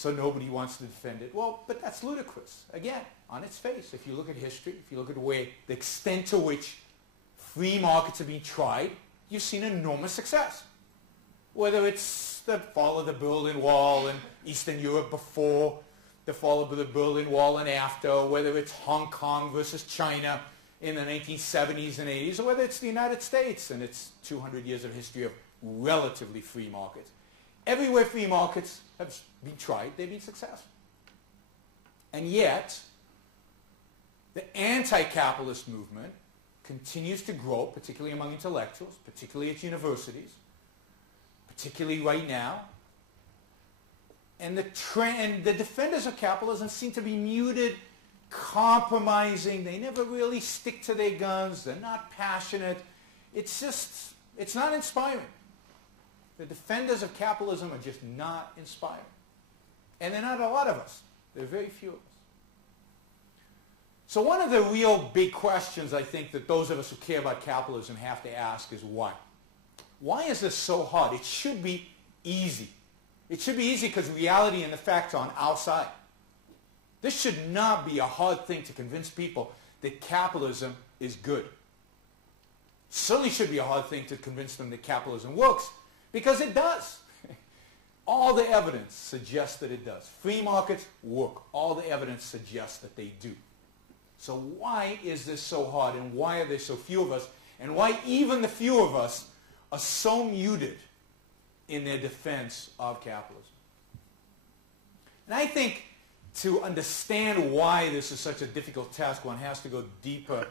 so nobody wants to defend it. Well, but that's ludicrous. Again, on its face, if you look at history, if you look at the extent to which free markets have been tried, you've seen enormous success. Whether it's the fall of the Berlin Wall in Eastern Europe before the fall of the Berlin Wall and after, whether it's Hong Kong versus China in the 1970s and 80s, or whether it's the United States and its 200 years of history of relatively free markets. Everywhere free markets have been tried, they've been successful. And yet, the anti-capitalist movement continues to grow, particularly among intellectuals, particularly at universities, particularly right now. And the defenders of capitalism seem to be muted, compromising. They never really stick to their guns. They're not passionate. It's not inspiring. The defenders of capitalism are just not inspiring. And they're not a lot of us. There are very few of us. So one of the real big questions I think that those of us who care about capitalism have to ask is why? Why is this so hard? It should be easy. It should be easy because reality and the facts are on our side. This should not be a hard thing to convince people that capitalism is good. Certainly should be a hard thing to convince them that capitalism works, because it does. All the evidence suggests that it does. Free markets work. All the evidence suggests that they do. So why is this so hard, and why are there so few of us, and why even the few of us are so muted in their defense of capitalism? And I think to understand why this is such a difficult task, one has to go deeper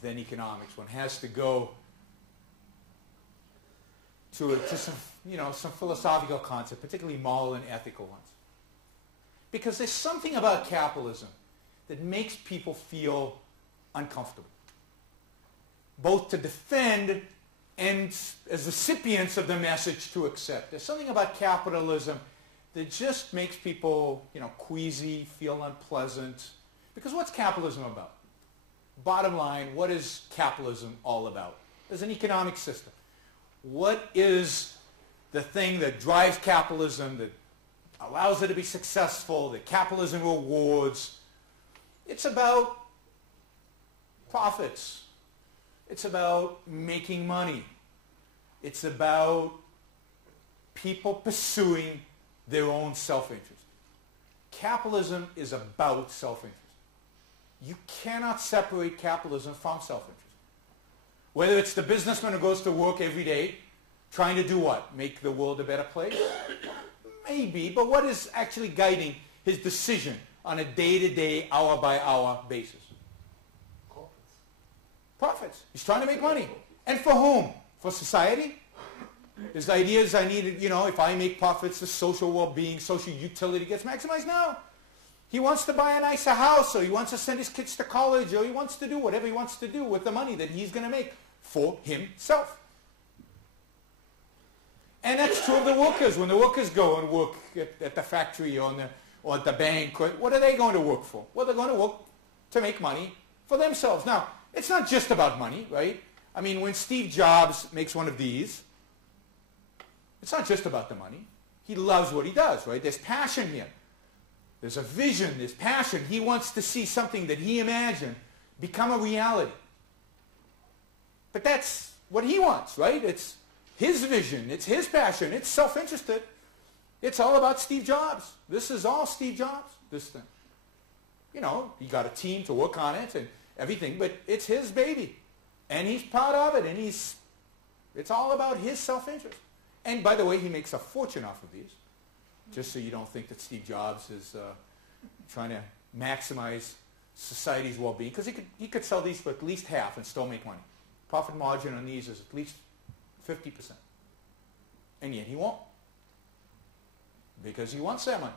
than economics. One has to go to some philosophical concept, particularly moral and ethical ones. Because there's something about capitalism that makes people feel uncomfortable, both to defend and as recipients of the message to accept. There's something about capitalism that just makes people, queasy, feel unpleasant. Because what's capitalism about? Bottom line, what is capitalism all about? There's an economic system. What is the thing that drives capitalism, that allows it to be successful, that capitalism rewards? It's about profits. It's about making money. It's about people pursuing their own self-interest. Capitalism is about self-interest. You cannot separate capitalism from self-interest. Whether it's the businessman who goes to work every day trying to do what? Make the world a better place? Maybe, but what is actually guiding his decision on a day-to-day, hour-by-hour basis? Profits. He's trying to make money. And for whom? For society? His idea is I need, if I make profits, the social well-being, social utility gets maximized. No. He wants to buy a nicer house, or he wants to send his kids to college, or he wants to do whatever he wants to do with the money that he's going to make for himself. And that's true of the workers. When the workers go and work at the factory or at the bank, what are they going to work for? Well, they're going to work to make money for themselves. Now, it's not just about money, right? I mean, when Steve Jobs makes one of these, it's not just about the money. He loves what he does, right? There's passion here. There's a vision, there's passion. He wants to see something that he imagined become a reality. But that's what he wants, right? It's his vision, it's his passion, it's self-interested. It's all about Steve Jobs. This is all Steve Jobs, this thing. He got a team to work on it and everything, but it's his baby. And he's proud of it, and it's all about his self-interest. And by the way, he makes a fortune off of these, just so you don't think that Steve Jobs is trying to maximize society's well-being, because he could sell these for at least half and still make money. Profit margin on these is at least 50%. And yet he won't, because he wants that money.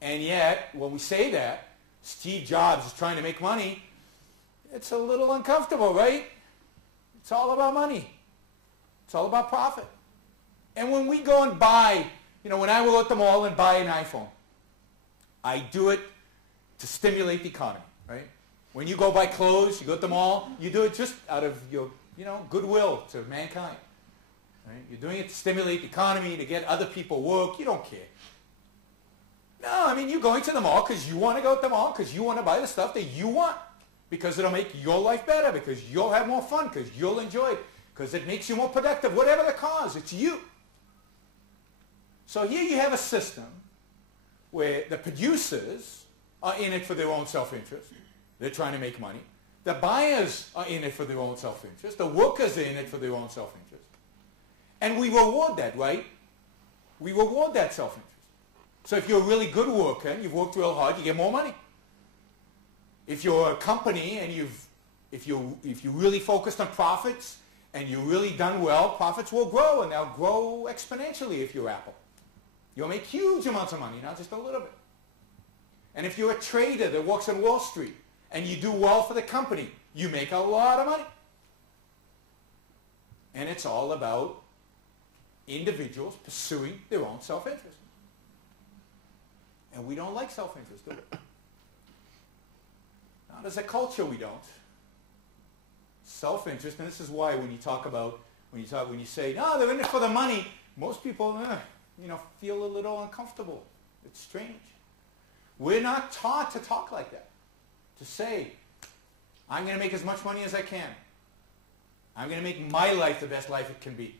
And yet, when we say that Steve Jobs is trying to make money, it's a little uncomfortable, right? It's all about money. It's all about profit. And when we go and buy, when I go at the mall and buy an iPhone, I do it to stimulate the economy, right? When you go buy clothes, you go at the mall, you do it just out of your, goodwill to mankind. Right? You're doing it to stimulate the economy, to get other people work. You don't care. No, I mean, you're going to the mall because you want to go to the mall, because you want to buy the stuff that you want, because it'll make your life better, because you'll have more fun, because you'll enjoy it, because it makes you more productive. Whatever the cause, it's you. So here you have a system where the producers are in it for their own self-interest. They're trying to make money. The buyers are in it for their own self-interest. The workers are in it for their own self-interest. And we reward that, right? We reward that self-interest. So if you're a really good worker and you've worked real hard, you get more money. If you're a company and if you're really focused on profits and you've really done well, profits will grow, and they'll grow exponentially if you're Apple. You'll make huge amounts of money, not just a little bit. And if you're a trader that works on Wall Street and you do well for the company, you make a lot of money. And it's all about individuals pursuing their own self-interest. And we don't like self-interest, do we? Not as a culture, we don't. Self-interest, and this is why when you say, no, they're in it for the money, most people, feel a little uncomfortable. It's strange. We're not taught to talk like that. To say, I'm going to make as much money as I can. I'm going to make my life the best life it can be.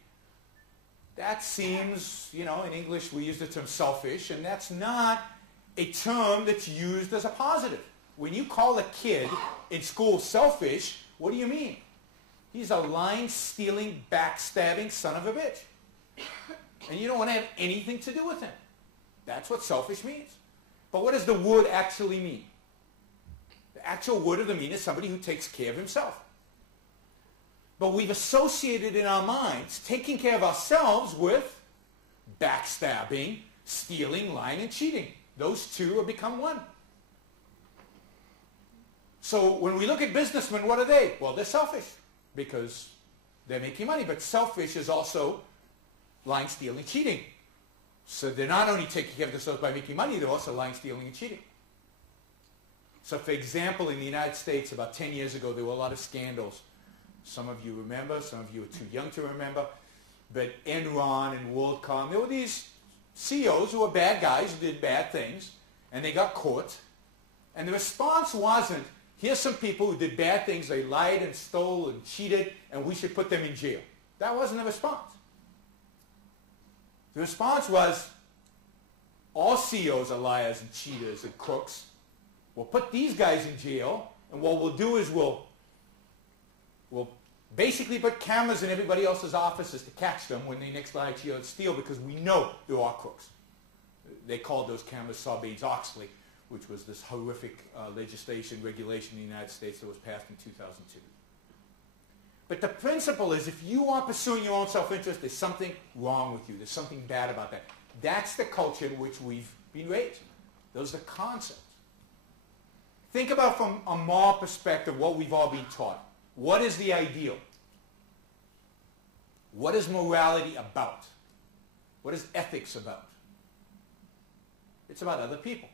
That seems, in English we use the term selfish, and that's not a term that's used as a positive. When you call a kid in school selfish, what do you mean? He's a lying-stealing, backstabbing son of a bitch. And you don't want to have anything to do with him. That's what selfish means. But what does the word actually mean? The actual word of the meaning is somebody who takes care of himself. But we've associated in our minds taking care of ourselves with backstabbing, stealing, lying, and cheating. Those two have become one. So when we look at businessmen, what are they? Well, they're selfish because they're making money. But selfish is also lying, stealing, cheating. So they're not only taking care of themselves by making money, they're also lying, stealing, and cheating. So for example, in the United States, about 10 years ago, there were a lot of scandals. Some of you remember, some of you are too young to remember. But Enron and WorldCom, there were these CEOs who were bad guys who did bad things, and they got caught. And the response wasn't, here's some people who did bad things, they lied and stole and cheated, and we should put them in jail. That wasn't the response. The response was, all CEOs are liars and cheaters and crooks. We'll put these guys in jail, and what we'll do is we'll basically put cameras in everybody else's offices to catch them when they next lie, cheat, or steal, because we know there are crooks. They called those cameras Sarbanes-Oxley, which was this horrific legislation, regulation in the United States that was passed in 2002. But the principle is, if you are pursuing your own self-interest, there's something wrong with you. There's something bad about that. That's the culture in which we've been raised. Those are the concepts. Think about from a moral perspective what we've all been taught. What is the ideal? What is morality about? What is ethics about? It's about other people.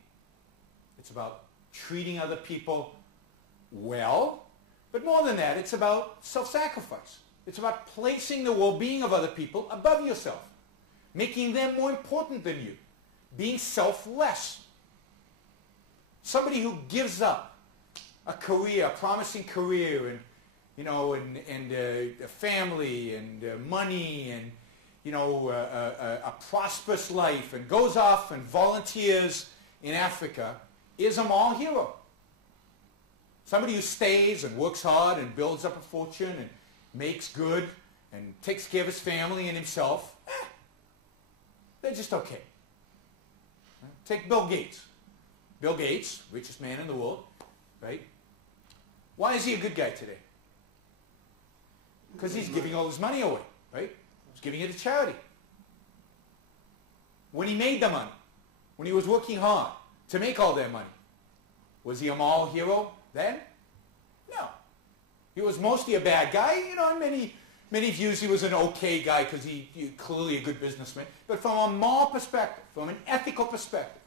It's about treating other people well, but more than that, it's about self-sacrifice. It's about placing the well-being of other people above yourself, making them more important than you, being selfless. Somebody who gives up a career, a promising career, and a family and money and a prosperous life, and goes off and volunteers in Africa, is a moral hero. Somebody who stays and works hard and builds up a fortune and makes good and takes care of his family and himself, they're just okay. Take Bill Gates. Bill Gates, richest man in the world, right? Why is he a good guy today? Because he's giving all his money away, right? He's giving it to charity. When he made the money, when he was working hard to make all that money, was he a moral hero then? No. He was mostly a bad guy. In many views he was an okay guy because he clearly a good businessman. But from a moral perspective, from an ethical perspective,